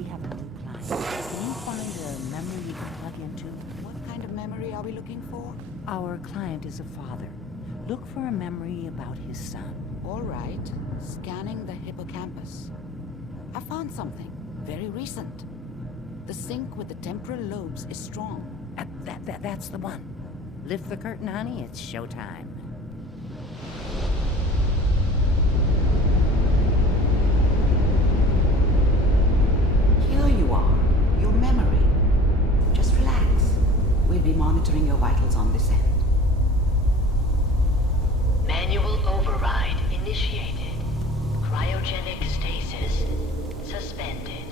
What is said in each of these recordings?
we have a new client. Can you find a memory we can plug into? What kind of memory are we looking for? Our client is a father. Look for a memory about his son. All right. Scanning the hippocampus. I found something. Very recent. The sync with the temporal lobes is strong. That's the one. Lift the curtain, honey. It's showtime. Here you are. Your memory. Just relax. We'll be monitoring your vitals on this end. Manual override initiated. Cryogenic stasis suspended.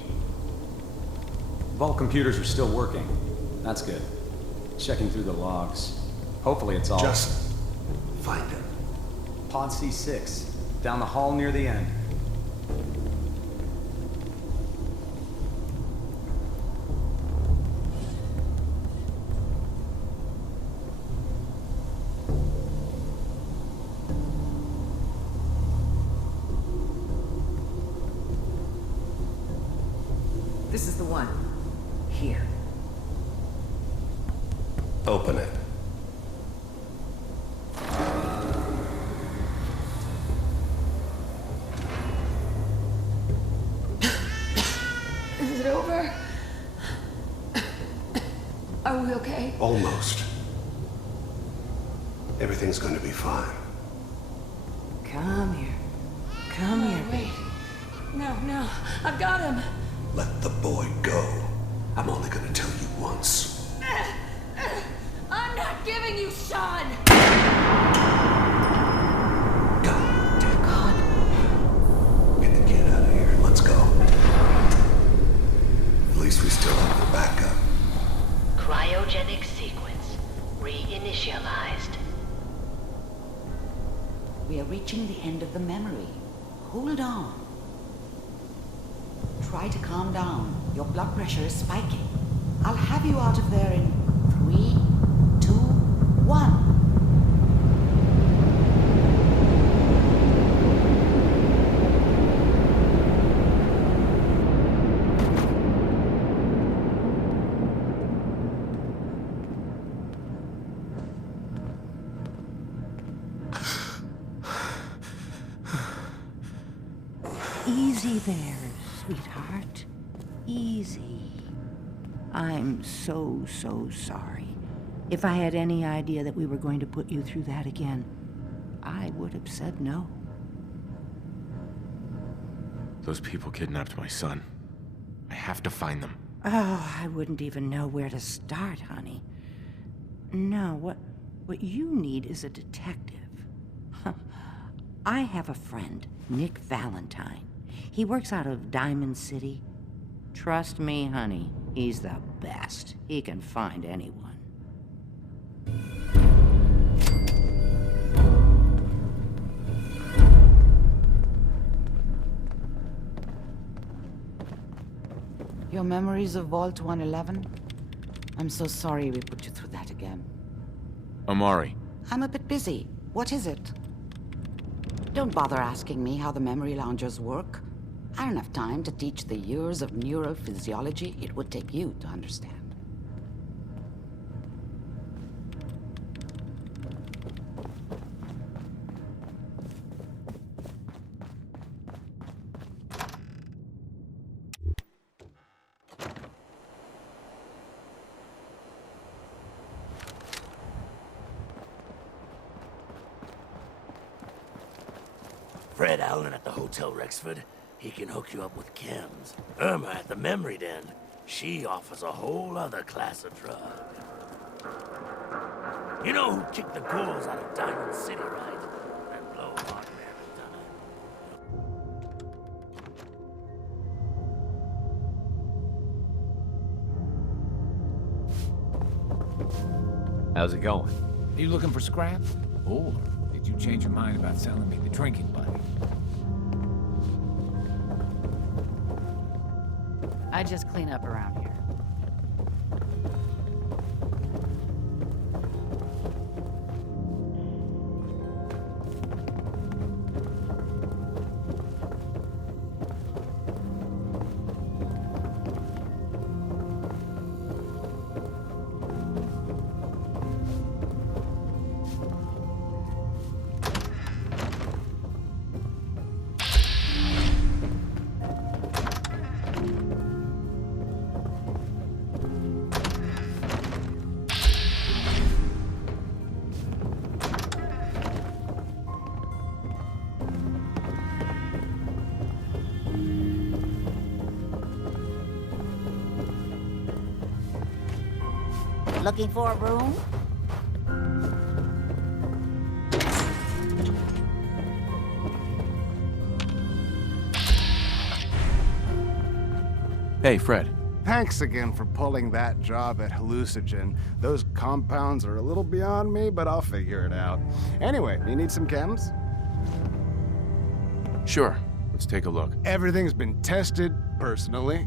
Vault computers are still working. That's good. Checking through the logs. Hopefully it's all... Just find it. Pod C6. Down the hall near the end. This is the one. Here. Open it. Is it over? Are we okay? Almost. Everything's going to be fine. Come here. Come here. Wait. No. I've got him. Let the boy go. I'm only going to tell you once. I'm not giving you Sean! God damn. God. Get the kid out of here. Let's go. At least we still have the backup. Cryogenic sequence reinitialized. We are reaching the end of the memory. Hold on. Try to calm down. Your blood pressure is spiking. I'll have you out of there in 3, 2, 1. Easy there, sweetheart. Easy. I'm so sorry. If I had any idea that we were going to put you through that again, I would have said no. Those people kidnapped my son. I have to find them. Oh, I wouldn't even know where to start, honey. No, what you need is a detective. I have a friend, Nick Valentine. He works out of Diamond City. Trust me, honey, he's the best. He can find anyone. Your memories of Vault 111? I'm so sorry we put you through that again. Amari. I'm a bit busy. What is it? Don't bother asking me how the memory loungers work. I don't have time to teach the years of neural physiology it would take you to understand. Fred Allen at the Hotel Rexford. He can hook you up with chems. Irma at the Memory Den. She offers a whole other class of drug. You know who kicked the ghouls out of Diamond City, right? That blowhard Valentine. How's it going? Are you looking for scrap? Or did you change your mind about selling me the drinking buddy? I just clean up around here. Looking for a room? Hey, Fred. Thanks again for pulling that job at Hallucinogen. Those compounds are a little beyond me, but I'll figure it out. Anyway, you need some chems? Sure. Let's take a look. Everything's been tested personally.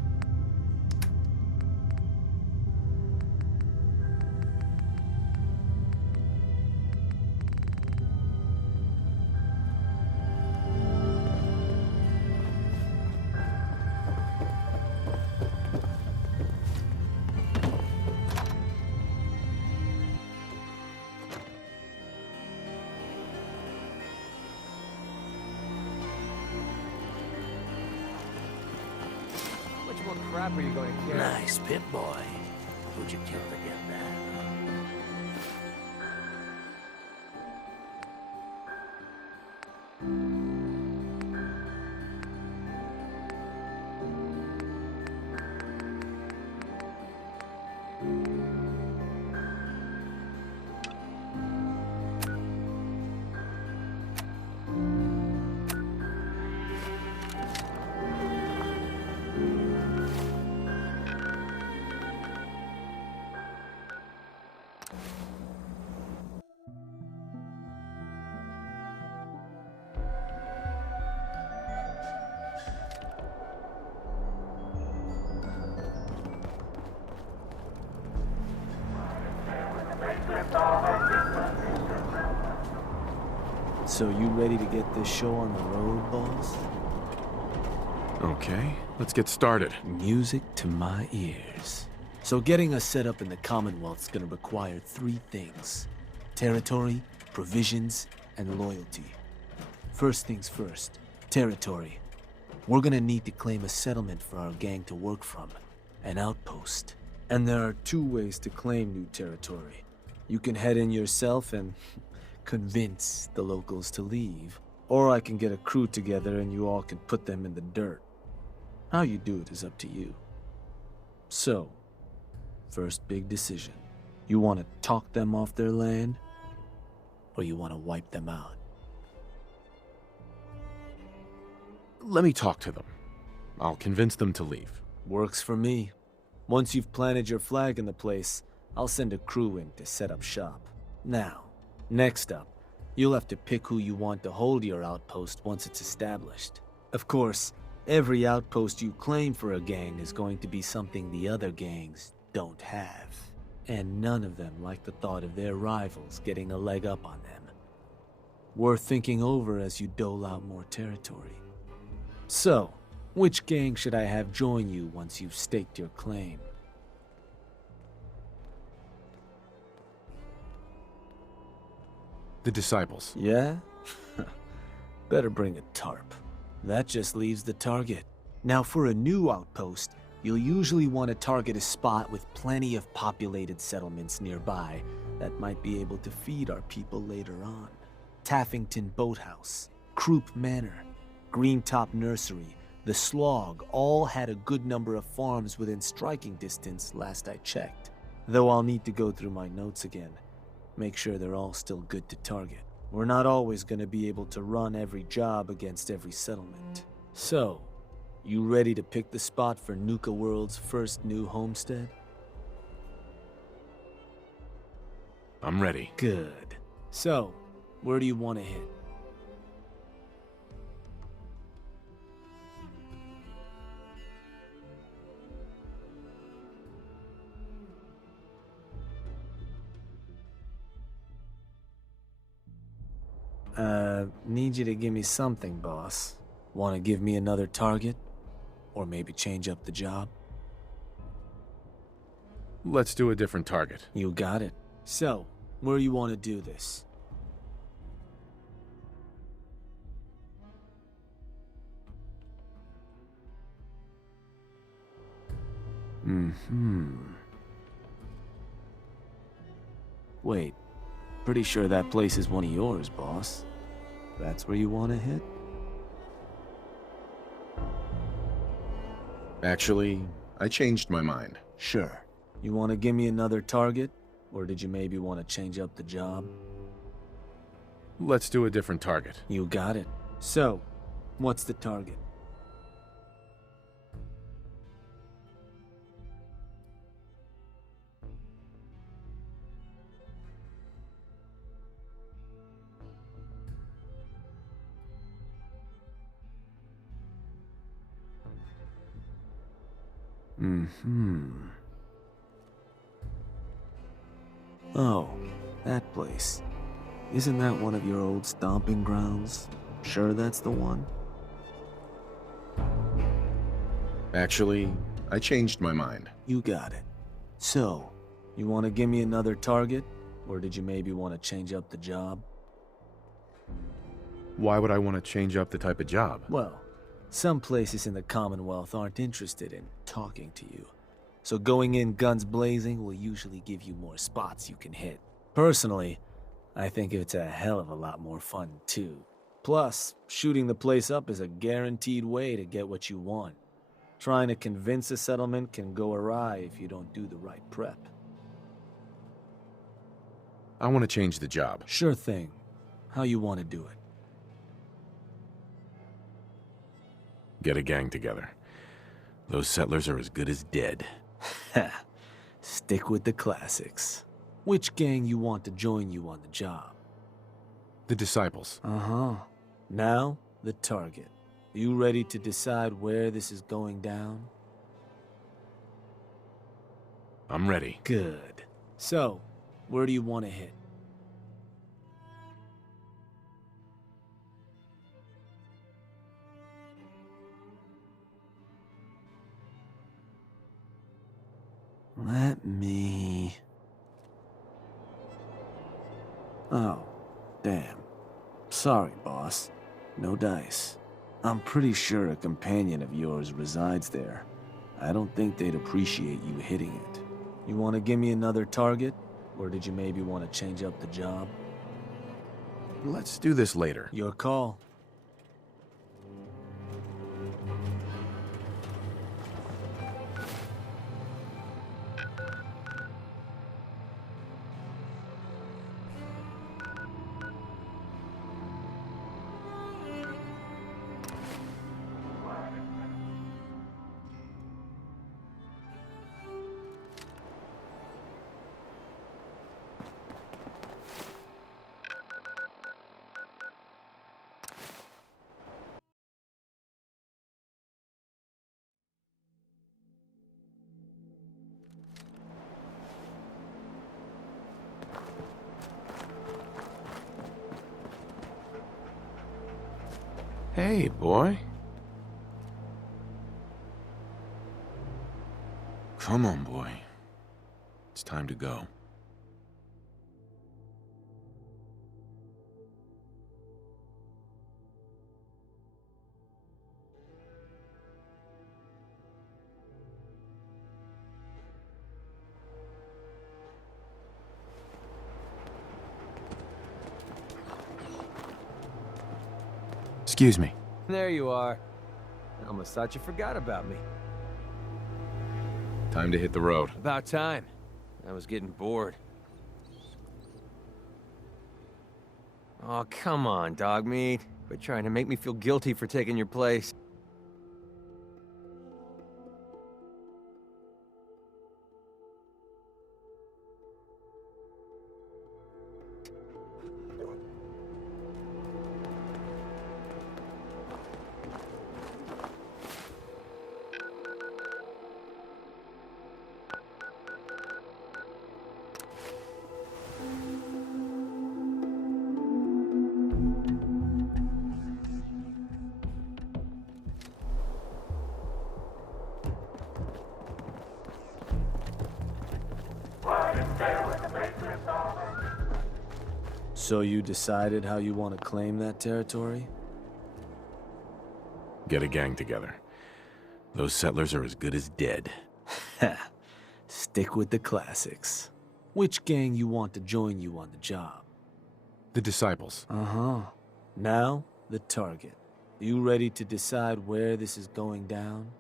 What crap are you going to get? Nice pit boy. Who'd you kill to get that? So you ready to get this show on the road, boss? Okay, let's get started. Music to my ears. So getting us set up in the Commonwealth's gonna require 3 things. Territory, provisions, and loyalty. First things first, territory. We're gonna need to claim a settlement for our gang to work from. An outpost. And there are 2 ways to claim new territory. You can head in yourself and convince the locals to leave. Or I can get a crew together and you all can put them in the dirt. How you do it is up to you. So, first big decision. You want to talk them off their land? Or you want to wipe them out? Let me talk to them. I'll convince them to leave. Works for me. Once you've planted your flag in the place, I'll send a crew in to set up shop. Now, next up, you'll have to pick who you want to hold your outpost once it's established. Of course, every outpost you claim for a gang is going to be something the other gangs don't have. And none of them like the thought of their rivals getting a leg up on them. Worth thinking over as you dole out more territory. So, which gang should I have join you once you've staked your claim? The Disciples. Yeah? Better bring a tarp. That just leaves the target. Now for a new outpost, you'll usually want to target a spot with plenty of populated settlements nearby that might be able to feed our people later on. Taffington Boathouse, Croup Manor, Greentop Nursery, the Slog all had a good number of farms within striking distance last I checked. Though I'll need to go through my notes again. Make sure they're all still good to target. We're not always going to be able to run every job against every settlement. So, you ready to pick the spot for Nuka World's first new homestead? I'm ready. Good. So, where do you want to hit? Need you to give me something, boss. Want to give me another target? Or maybe change up the job? Let's do a different target. You got it. So, where you want to do this? Wait, pretty sure that place is one of yours, boss. That's where you want to hit? Actually, I changed my mind. Sure. You want to give me another target? Or did you maybe want to change up the job? Let's do a different target. You got it. So, what's the target? Oh, that place. Isn't that one of your old stomping grounds? Sure that's the one? Actually, I changed my mind. You got it. So, you want to give me another target? Or did you maybe want to change up the job? Why would I want to change up the type of job? Well, some places in the Commonwealth aren't interested in talking to you. So going in guns blazing will usually give you more spots you can hit. Personally, I think it's a hell of a lot more fun too. Plus, shooting the place up is a guaranteed way to get what you want. Trying to convince a settlement can go awry if you don't do the right prep. I want to change the job. Sure thing. How you want to do it? Get a gang together. Those settlers are as good as dead. Ha! Stick with the classics. Which gang you want to join you on the job? The Disciples. Uh-huh. Now, the target. You ready to decide where this is going down? I'm ready. Good. So, where do you want to hit? Let me... Oh, damn. Sorry, boss. No dice. I'm pretty sure a companion of yours resides there. I don't think they'd appreciate you hitting it. You want to give me another target? Or did you maybe want to change up the job? Let's do this later. Your call. Hey, boy. Come on, boy. It's time to go. Excuse me. There you are. I almost thought you forgot about me. Time to hit the road. About time. I was getting bored. Oh, come on, dog meat. Quit trying to make me feel guilty for taking your place. So you decided how you want to claim that territory? Get a gang together. Those settlers are as good as dead. Ha! Stick with the classics. Which gang you want to join you on the job? The Disciples. Uh-huh. Now, the target. You ready to decide where this is going down?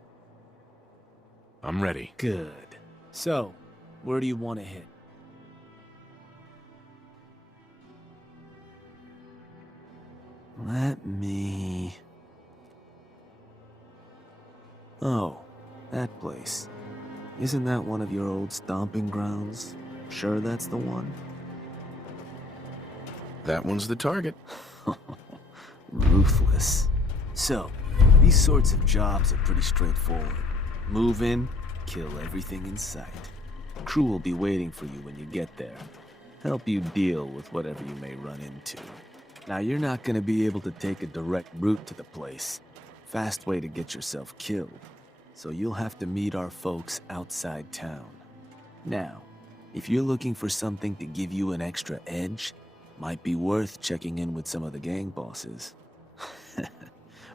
I'm ready. Good. So, where do you want to hit? Let me... Oh, that place. Isn't that one of your old stomping grounds? Sure that's the one? That one's the target. Ruthless. So, these sorts of jobs are pretty straightforward. Move in, kill everything in sight. Crew will be waiting for you when you get there. Help you deal with whatever you may run into. Now, you're not gonna be able to take a direct route to the place. Fast way to get yourself killed. So you'll have to meet our folks outside town. Now, if you're looking for something to give you an extra edge, might be worth checking in with some of the gang bosses.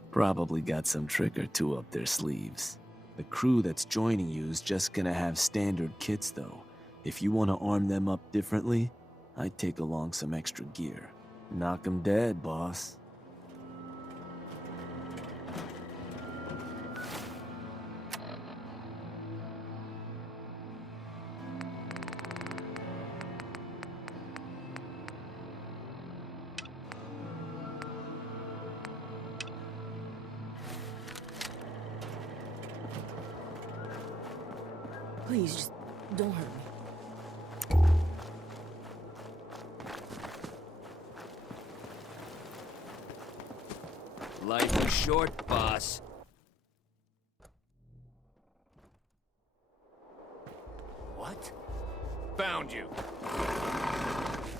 Probably got some trick or two up their sleeves. The crew that's joining you is just gonna have standard kits though. If you want to arm them up differently, I'd take along some extra gear. Knock 'em dead, boss. Please, just don't hurt me. Life is short, boss. What? Found you.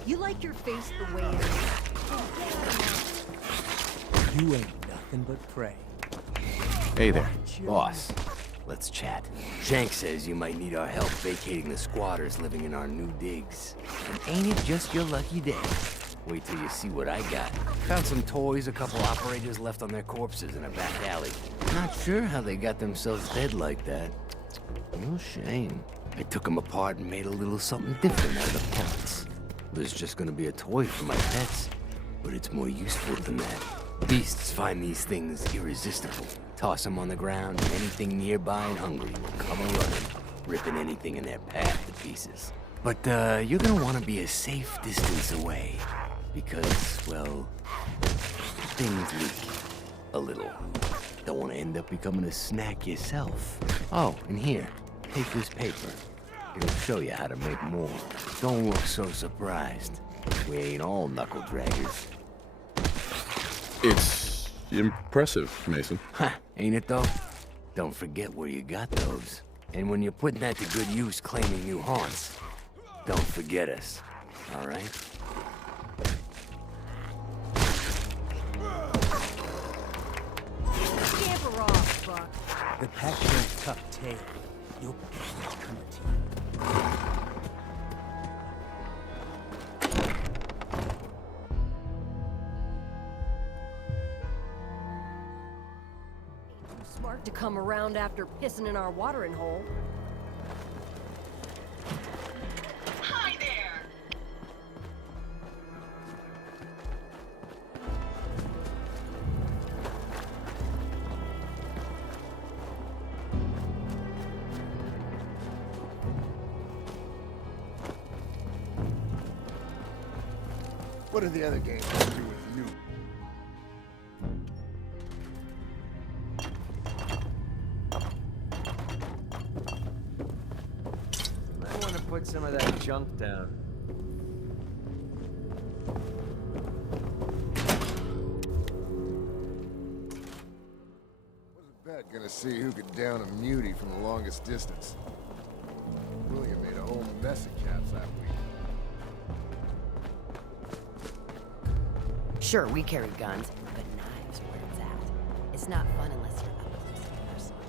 You like your face the way it is? You ain't nothing but prey. Hey there. Boss, let's chat. Shank says you might need our help vacating the squatters living in our new digs. And ain't it just your lucky day? Wait till you see what I got. Found some toys a couple operators left on their corpses in a back alley. Not sure how they got themselves dead like that. No shame. I took them apart and made a little something different out of the parts. There's just gonna be a toy for my pets, but it's more useful than that. Beasts find these things irresistible. Toss them on the ground, and anything nearby and hungry will come a-running, ripping anything in their path to pieces. But you're gonna want to be a safe distance away, because, well, things leak a little. Don't want to end up becoming a snack yourself. Oh, and here, take this paper. It'll show you how to make more. Don't look so surprised. We ain't all knuckle draggers. It's impressive, Mason. Ha, ain't it though? Don't forget where you got those. And when you're putting that to good use claiming new haunts, don't forget us, all right? Scamper off, Buck. The pack won't tuck tail. You'll become a team. Smart to come around after pissing in our watering hole. Hi there! What are the other games to do with you? I want to put some of that junk down. Wasn't bet gonna see who could down a mutie from the longest distance. William made a whole mess of caps that week. Sure, we carry guns, but knives where it's at. It's not fun unless you're up close and personal.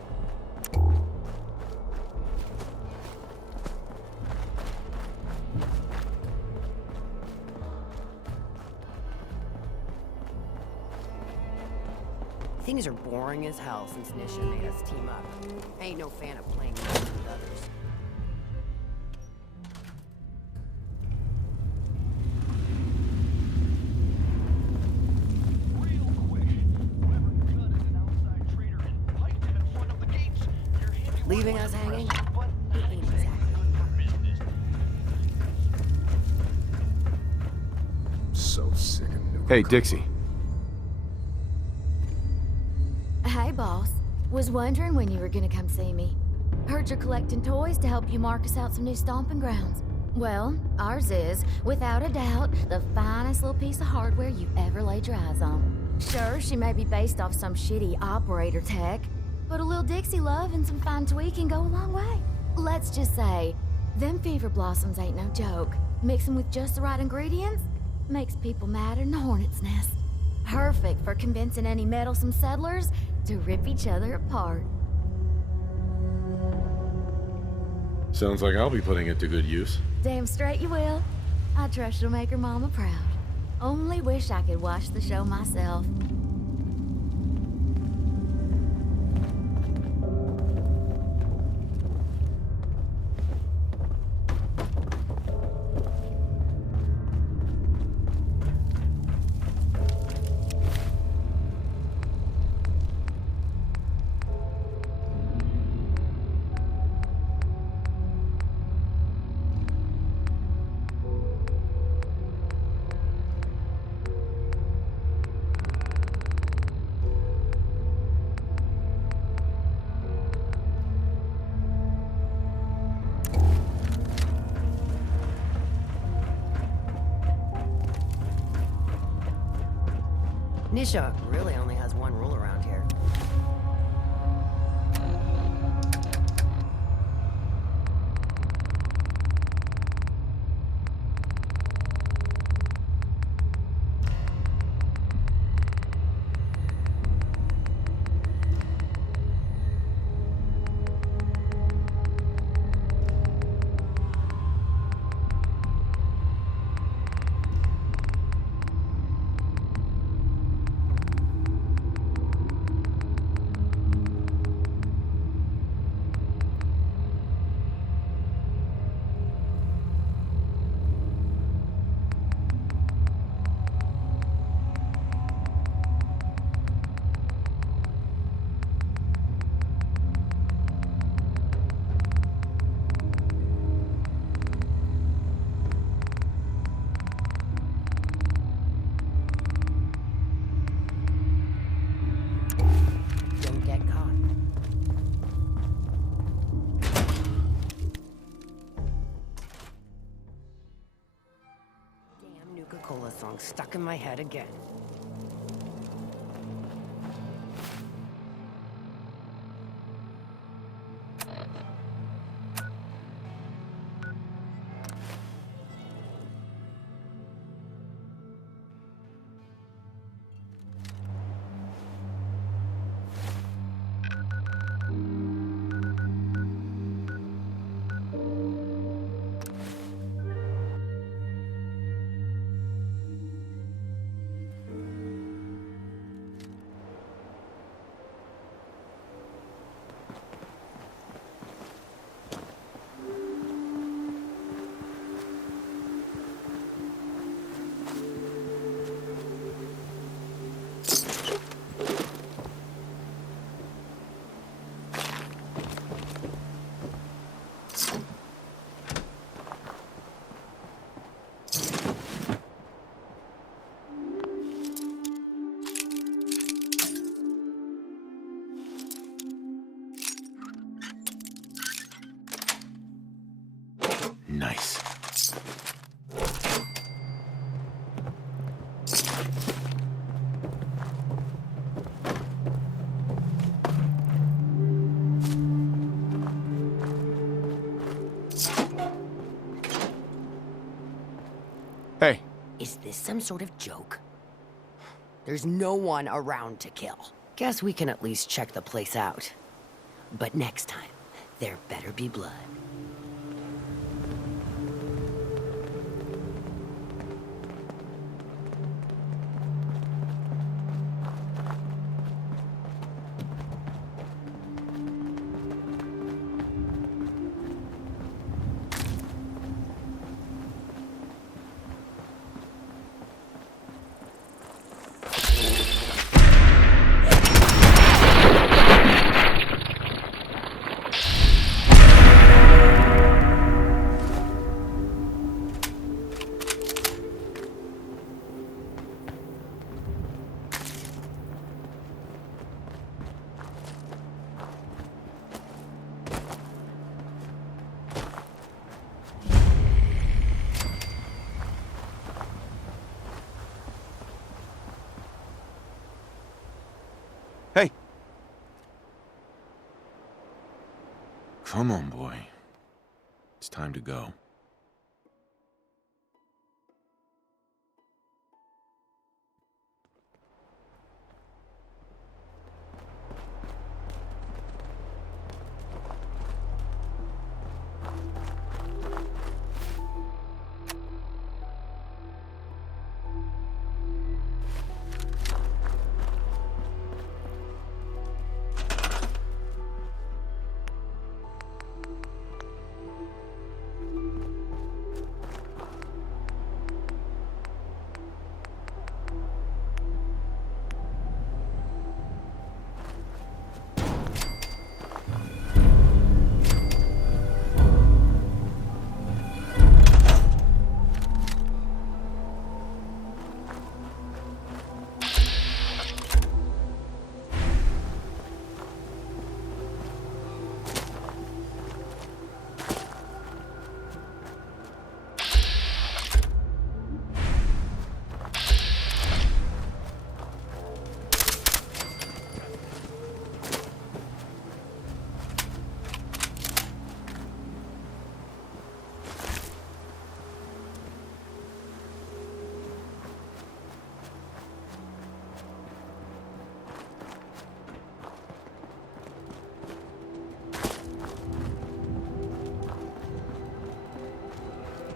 Things are boring as hell since Nisha made us team up. I ain't no fan of playing games with others. Leaving us hanging? It ain't exactly our. 'em. So sick of nuclear. Hey, Dixie. Was wondering when you were gonna come see me. Heard you're collecting toys to help you mark us out some new stomping grounds. Well, ours is, without a doubt, the finest little piece of hardware you ever laid your eyes on. Sure, she may be based off some shitty operator tech, but a little Dixie love and some fine tweaking go a long way. Let's just say, them fever blossoms ain't no joke. Mix them with just the right ingredients, makes people madder than a hornet's nest. Perfect for convincing any meddlesome settlers to rip each other apart. Sounds like I'll be putting it to good use. Damn straight you will. I trust you'll make her mama proud. Only wish I could watch the show myself. Nisha really only has one rule around here. Don't get caught. Damn Nuka-Cola song stuck in my head again. Nice. Hey. Is this some sort of joke? There's no one around to kill. Guess we can at least check the place out. But next time, there better be blood. Come on, boy. It's time to go.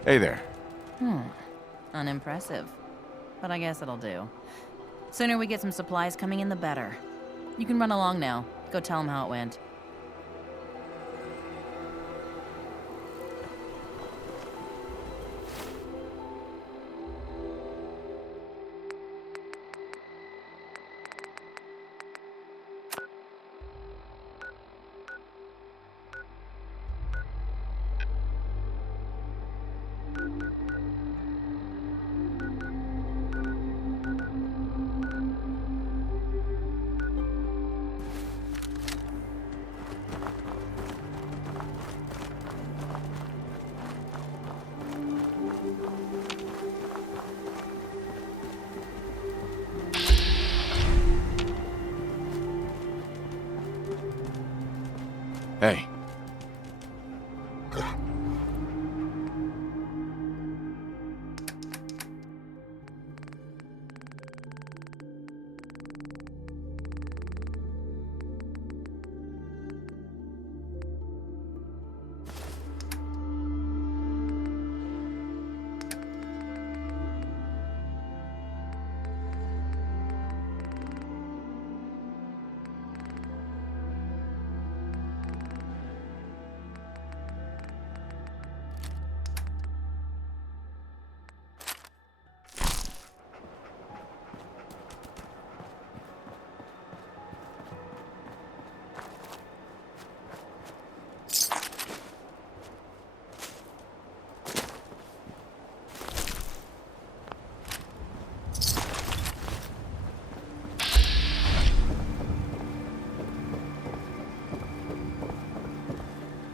Hey there. Unimpressive. But I guess it'll do. Sooner we get some supplies coming in, the better. You can run along now. Go tell them how it went. Hey.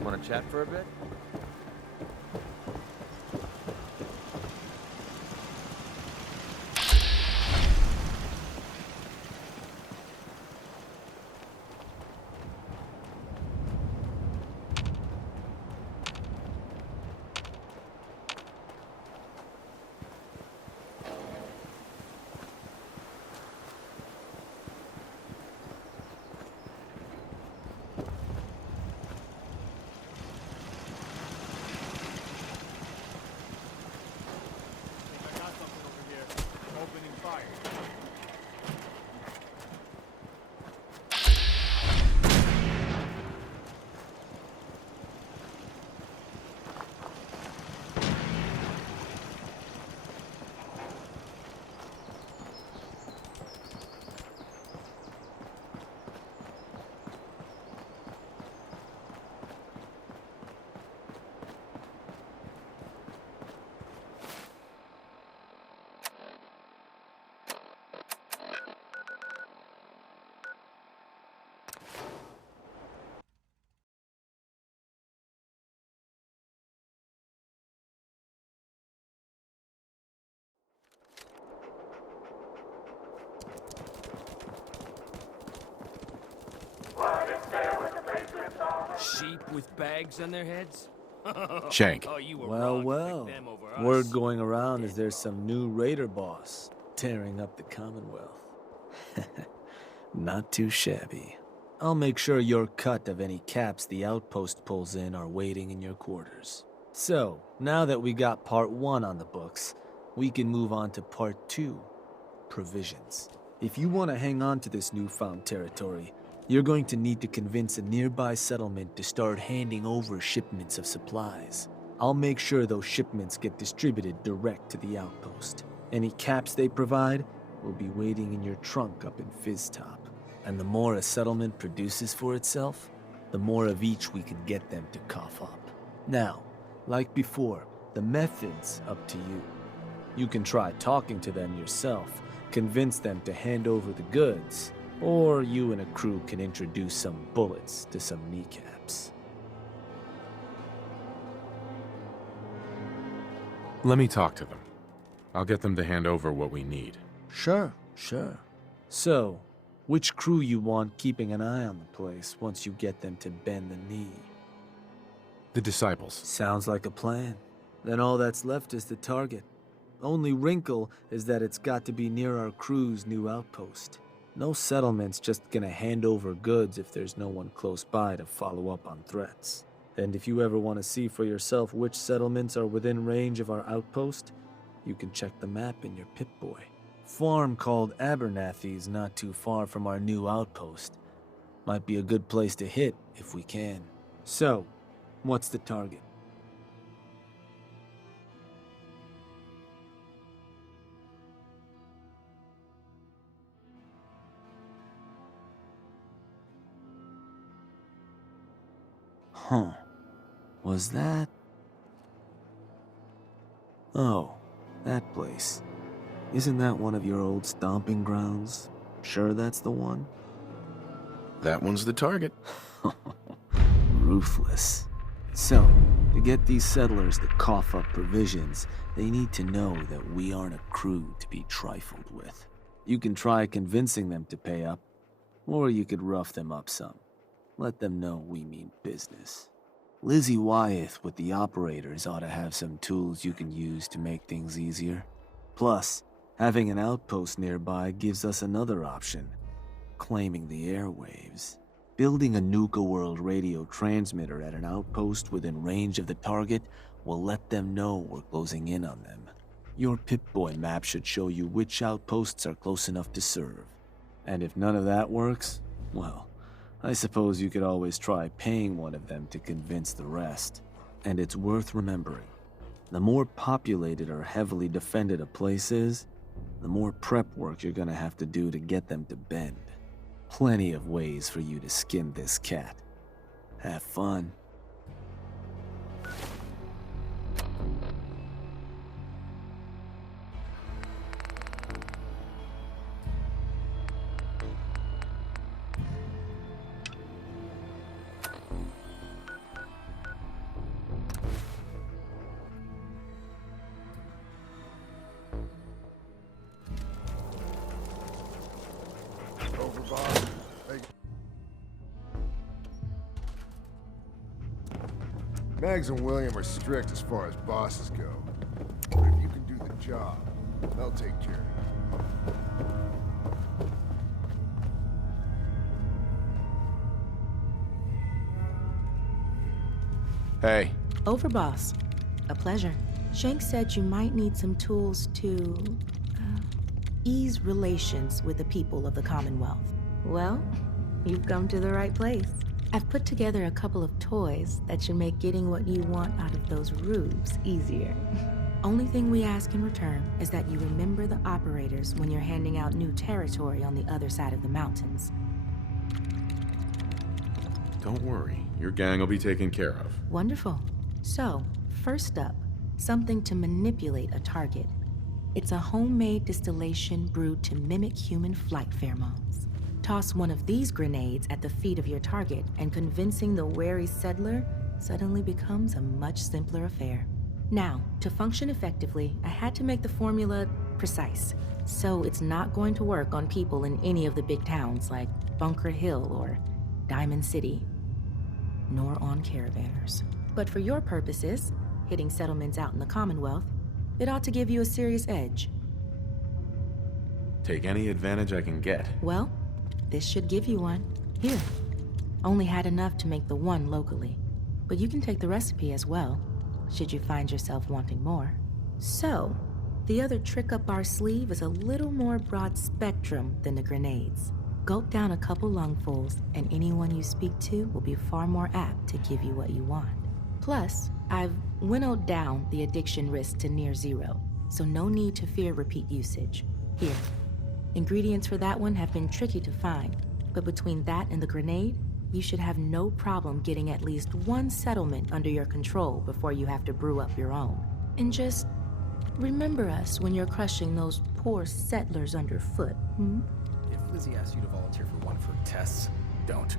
Want to chat for a bit? Sheep with bags on their heads? Shank. Oh, you were Well, wrong to pick them over us. word going around is there's some new raider boss tearing up the Commonwealth. Not too shabby. I'll make sure your cut of any caps the outpost pulls in are waiting in your quarters. So, now that we got part 1 on the books, we can move on to part 2, provisions. If you want to hang on to this newfound territory, you're going to need to convince a nearby settlement to start handing over shipments of supplies. I'll make sure those shipments get distributed direct to the outpost. Any caps they provide will be waiting in your trunk up in Fizztop. And the more a settlement produces for itself, the more of each we can get them to cough up. Now, like before, the method's up to you. You can try talking to them yourself, convince them to hand over the goods, or you and a crew can introduce some bullets to some kneecaps. Let me talk to them. I'll get them to hand over what we need. Sure. So, which crew you want keeping an eye on the place once you get them to bend the knee? The Disciples. Sounds like a plan. Then all that's left is the target. Only wrinkle is that it's got to be near our crew's new outpost. No settlement's just gonna hand over goods if there's no one close by to follow up on threats. And if you ever want to see for yourself which settlements are within range of our outpost, you can check the map in your Pip-Boy. Farm called Abernathy's not too far from our new outpost. Might be a good place to hit if we can. So, what's the target? Huh. Was that... Oh, that place. Isn't that one of your old stomping grounds? Sure that's the one? That one's the target. Ruthless. So, to get these settlers to cough up provisions, they need to know that we aren't a crew to be trifled with. You can try convincing them to pay up, or you could rough them up some. Let them know we mean business. Lizzie Wyeth with the operators ought to have some tools you can use to make things easier. Plus, having an outpost nearby gives us another option, claiming the airwaves. Building a Nuka World radio transmitter at an outpost within range of the target will let them know we're closing in on them. Your Pip-Boy map should show you which outposts are close enough to serve. And if none of that works, well, I suppose you could always try paying one of them to convince the rest. And it's worth remembering, the more populated or heavily defended a place is, the more prep work you're gonna have to do to get them to bend. Plenty of ways for you to skin this cat. Have fun. Over, boss. Hey. Mags and William are strict as far as bosses go. But if you can do the job, they'll take care of you. Hey. Overboss. A pleasure. Shank said you might need some tools to ease relations with the people of the Commonwealth. Well, you've come to the right place. I've put together a couple of toys that should make getting what you want out of those rubes easier. Only thing we ask in return is that you remember the operators when you're handing out new territory on the other side of the mountains. Don't worry, your gang will be taken care of. Wonderful. So, first up, something to manipulate a target. It's a homemade distillation brewed to mimic human flight pheromones. Toss one of these grenades at the feet of your target, and convincing the wary settler suddenly becomes a much simpler affair. Now, to function effectively, I had to make the formula precise. So it's not going to work on people in any of the big towns like Bunker Hill or Diamond City. nor on caravanners. But for your purposes, hitting settlements out in the Commonwealth, it ought to give you a serious edge. Take any advantage I can get. Well, this should give you one. Here. Only had enough to make the one locally. But you can take the recipe as well, should you find yourself wanting more. So, the other trick up our sleeve is a little more broad spectrum than the grenades. Gulp down a couple lungfuls, and anyone you speak to will be far more apt to give you what you want. Plus, I've winnowed down the addiction risk to near zero, so no need to fear repeat usage. Here. Ingredients for that one have been tricky to find, but between that and the grenade, you should have no problem getting at least one settlement under your control before you have to brew up your own. And just remember us when you're crushing those poor settlers underfoot, hmm? If Lizzie asks you to volunteer for one of her tests, don't.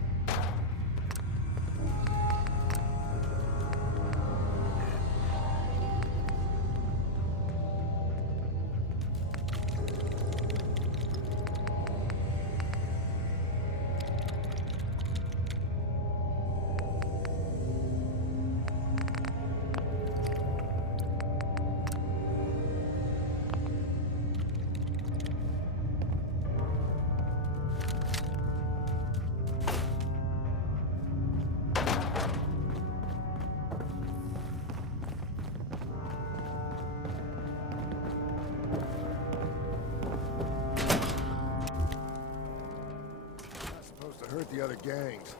Hurt the other gangs.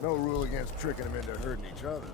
No rule against tricking them into hurting each other.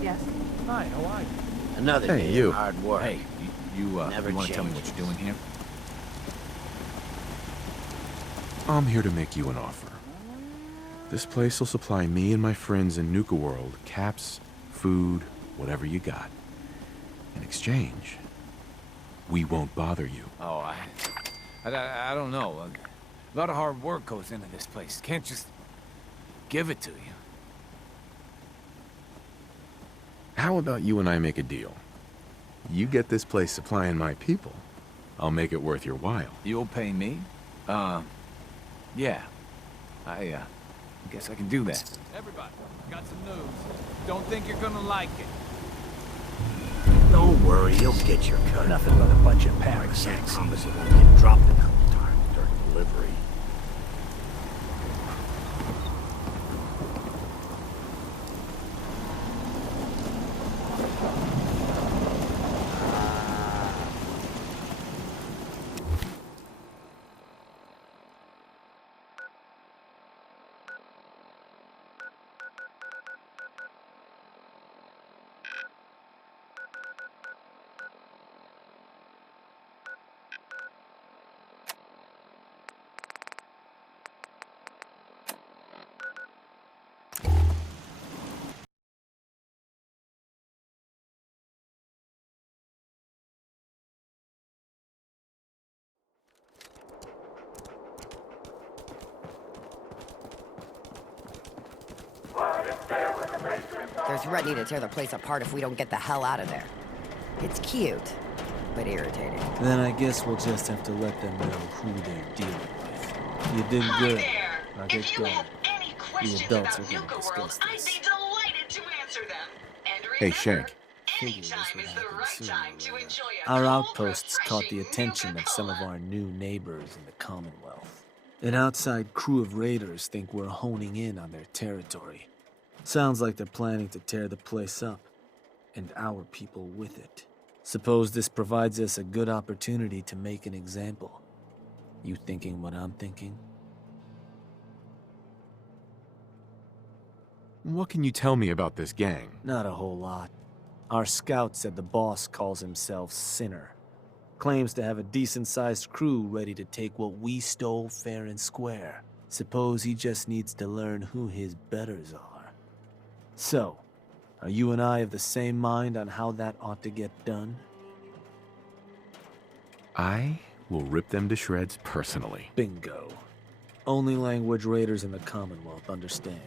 Yes. Hi, how are you? Another Hey, day you. of hard work. Hey, you Never want to tell me changes. what you're doing here? I'm here to make you an offer. This place will supply me and my friends in Nuka World caps, food, whatever you got. In exchange, we won't bother you. Oh, I don't know. A lot of hard work goes into this place. Can't just give it to you. How about you and I make a deal? You get this place supplying my people. I'll make it worth your while. You'll pay me? Yeah. I guess I can do that. Everybody, got some news. Don't think you're gonna like it. Don't worry, you'll get your cut. Nothing but a bunch of parasites. Promise it won't get dropped a couple times during delivery. They're threatening to tear the place apart if we don't get the hell out of there. It's cute, but irritating. Then I guess we'll just have to let them know who they're dealing with. You did good. Now get going. The adults are going to discuss this. I'd be delighted to answer them. And Hey, Shank. anytime is the right time to enjoy a Our cold, outposts caught the attention of some of our new neighbors in the Commonwealth. An outside crew of raiders think we're honing in on their territory. Sounds like they're planning to tear the place up, and our people with it. Suppose this provides us a good opportunity to make an example. You thinking what I'm thinking? What can you tell me about this gang? Not a whole lot. Our scout said the boss calls himself Sinner. Claims to have a decent-sized crew ready to take what we stole fair and square. Suppose he just needs to learn who his betters are. So, are you and I of the same mind on how that ought to get done? I will rip them to shreds personally. Bingo. Only language raiders in the Commonwealth understand.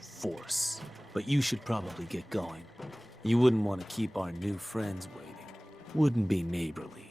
Force. But you should probably get going. You wouldn't want to keep our new friends waiting. Wouldn't be neighborly.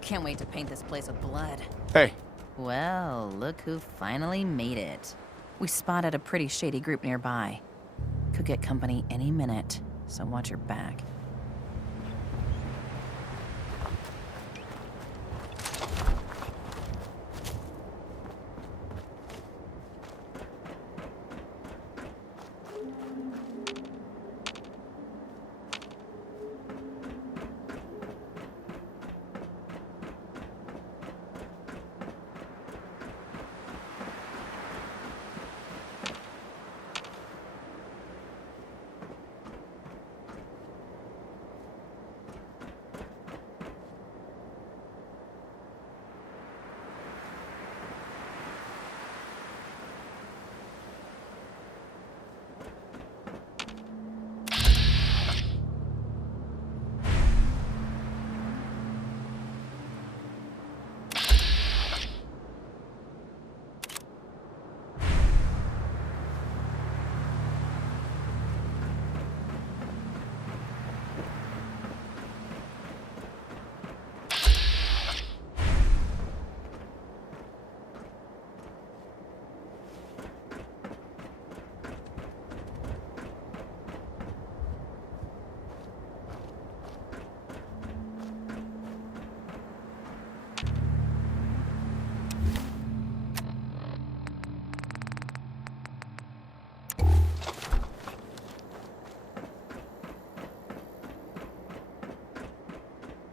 Can't wait to paint this place with blood. Hey. Well, look who finally made it. We spotted a pretty shady group nearby. Could get company any minute, so watch your back.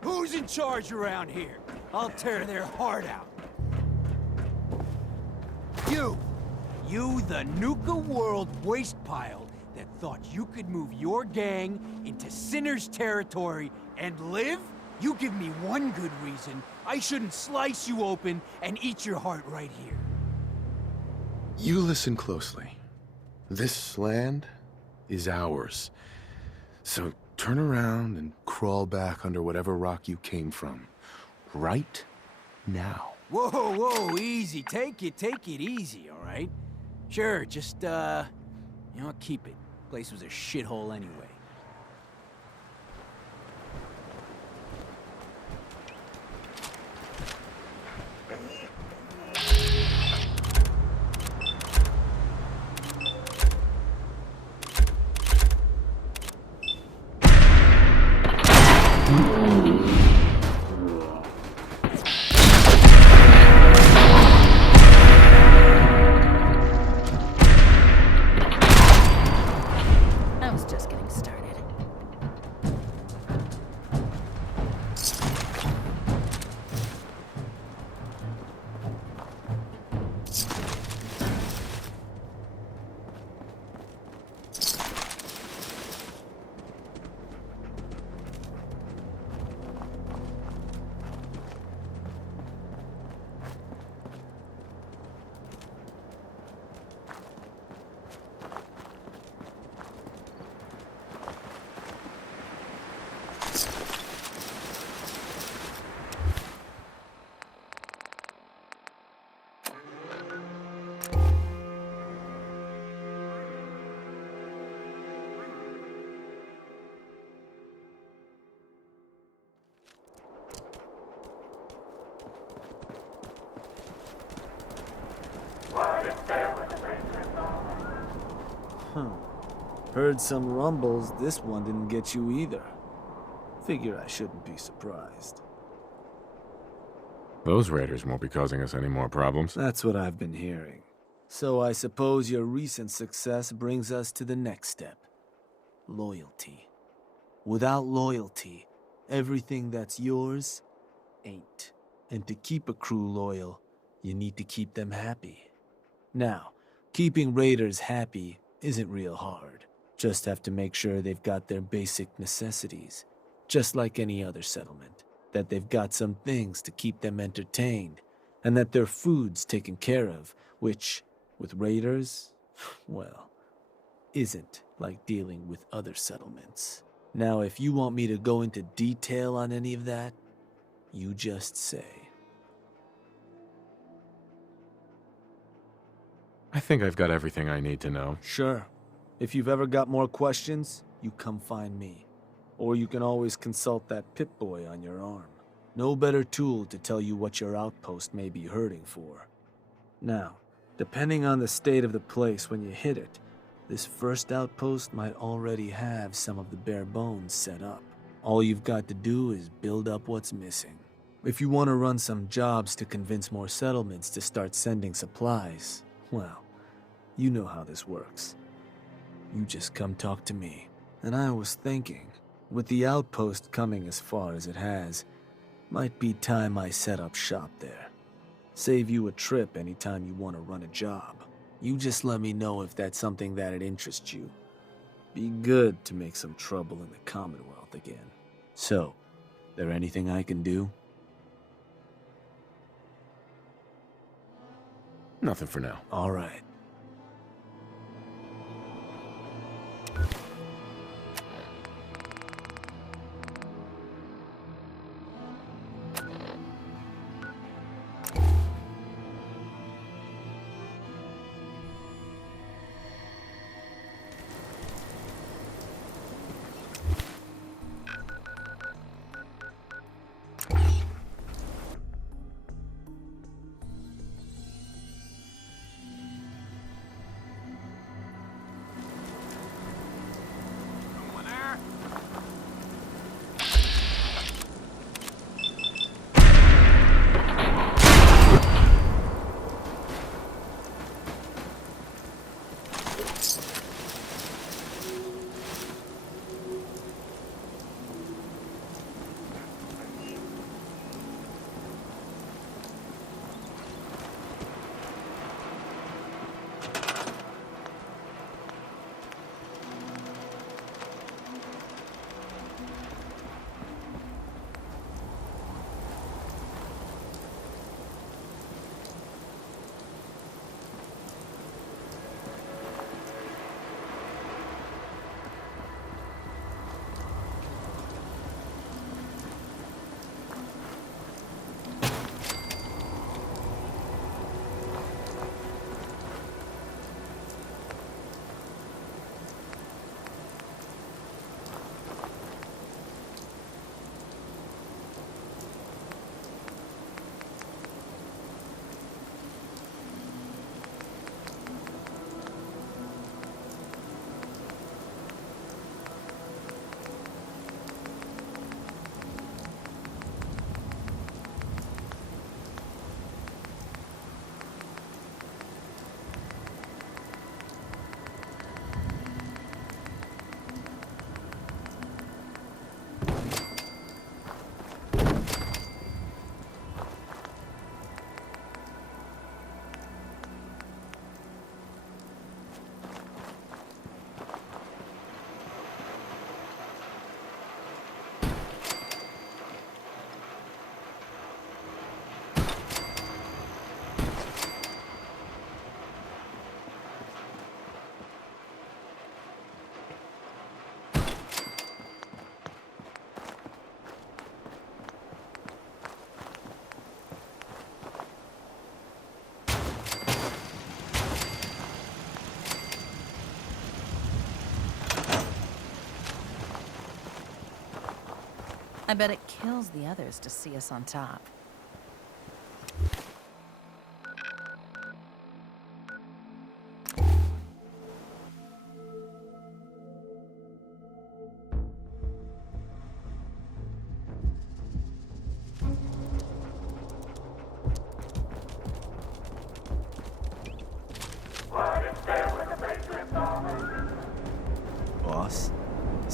Who's in charge around here? I'll tear their heart out. You! You, the Nuka World waste pile that thought you could move your gang into Sinner's territory and live? You give me one good reason I shouldn't slice you open and eat your heart right here. You listen closely. This land is ours. So turn around and crawl back under whatever rock you came from. Right now. Whoa, whoa, easy. Take it easy, all right? Sure, just, keep it. Place was a shithole anyway. I was just getting started. Huh. Heard some rumbles, this one didn't get you either. Figure I shouldn't be surprised. Those raiders won't be causing us any more problems. That's what I've been hearing. So I suppose your recent success brings us to the next step. Loyalty. Without loyalty, everything that's yours ain't. And to keep a crew loyal, you need to keep them happy. Now, keeping raiders happy isn't real hard. Just have to make sure they've got their basic necessities, just like any other settlement. That they've got some things to keep them entertained, and that their food's taken care of, which, with raiders, well, isn't like dealing with other settlements. Now, if you want me to go into detail on any of that, you just say. I think I've got everything I need to know. Sure. If you've ever got more questions, you come find me. Or you can always consult that Pip-Boy on your arm. No better tool to tell you what your outpost may be hurting for. Now, depending on the state of the place when you hit it, this first outpost might already have some of the bare bones set up. All you've got to do is build up what's missing. If you want to run some jobs to convince more settlements to start sending supplies, well, you know how this works. You just come talk to me. And I was thinking, with the outpost coming as far as it has, might be time I set up shop there. Save you a trip anytime you want to run a job. You just let me know if that's something that'd interest you. Be good to make some trouble in the Commonwealth again. So, there anything I can do? Nothing for now. All right. I bet it kills the others to see us on top.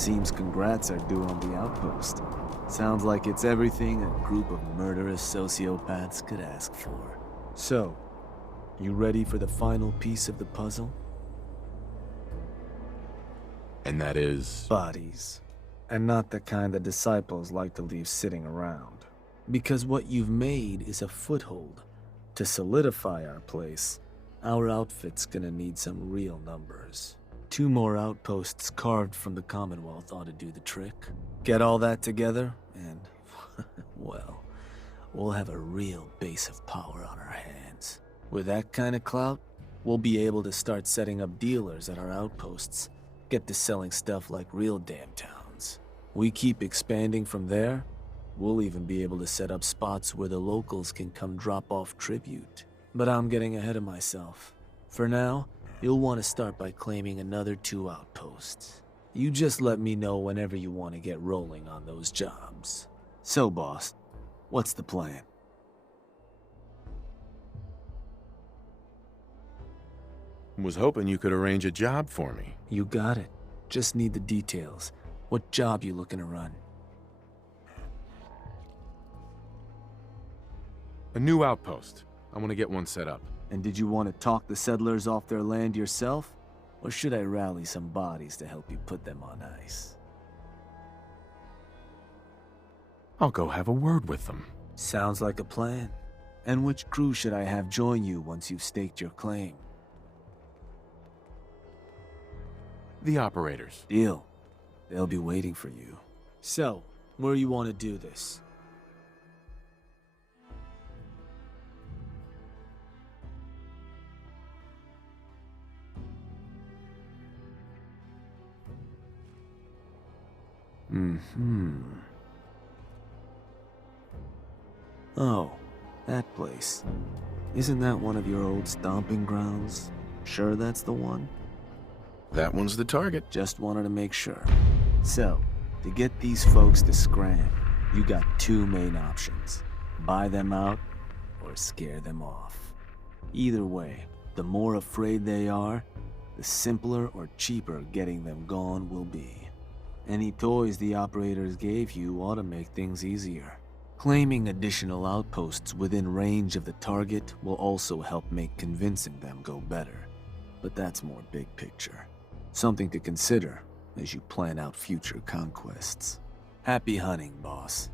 Seems congrats are due on the outpost. Sounds like it's everything a group of murderous sociopaths could ask for. So, you ready for the final piece of the puzzle? And that is? Bodies. And not the kind the disciples like to leave sitting around. Because what you've made is a foothold. To solidify our place, our outfit's gonna need some real numbers. 2 more outposts carved from the Commonwealth ought to do the trick. Get all that together, and, well, we'll have a real base of power on our hands. With that kind of clout, we'll be able to start setting up dealers at our outposts. Get to selling stuff like real damn towns. We keep expanding from there, we'll even be able to set up spots where the locals can come drop off tribute. But I'm getting ahead of myself. For now, you'll want to start by claiming another 2 outposts. You just let me know whenever you want to get rolling on those jobs. So, boss, what's the plan? Was hoping you could arrange a job for me. You got it. Just need the details. What job you looking to run? A new outpost. I want to get one set up. And did you want to talk the settlers off their land yourself? Or should I rally some bodies to help you put them on ice? I'll go have a word with them. Sounds like a plan. And which crew should I have join you once you've staked your claim? The operators. Deal. They'll be waiting for you. So, where you want to do this? Oh, that place. Isn't that one of your old stomping grounds? Sure that's the one? That one's the target. Just wanted to make sure. So, to get these folks to scram, you got 2 main options. Buy them out, or scare them off. Either way, the more afraid they are, the simpler or cheaper getting them gone will be. Any toys the operators gave you ought to make things easier. Claiming additional outposts within range of the target will also help make convincing them go better. But that's more big picture. Something to consider as you plan out future conquests. Happy hunting, boss.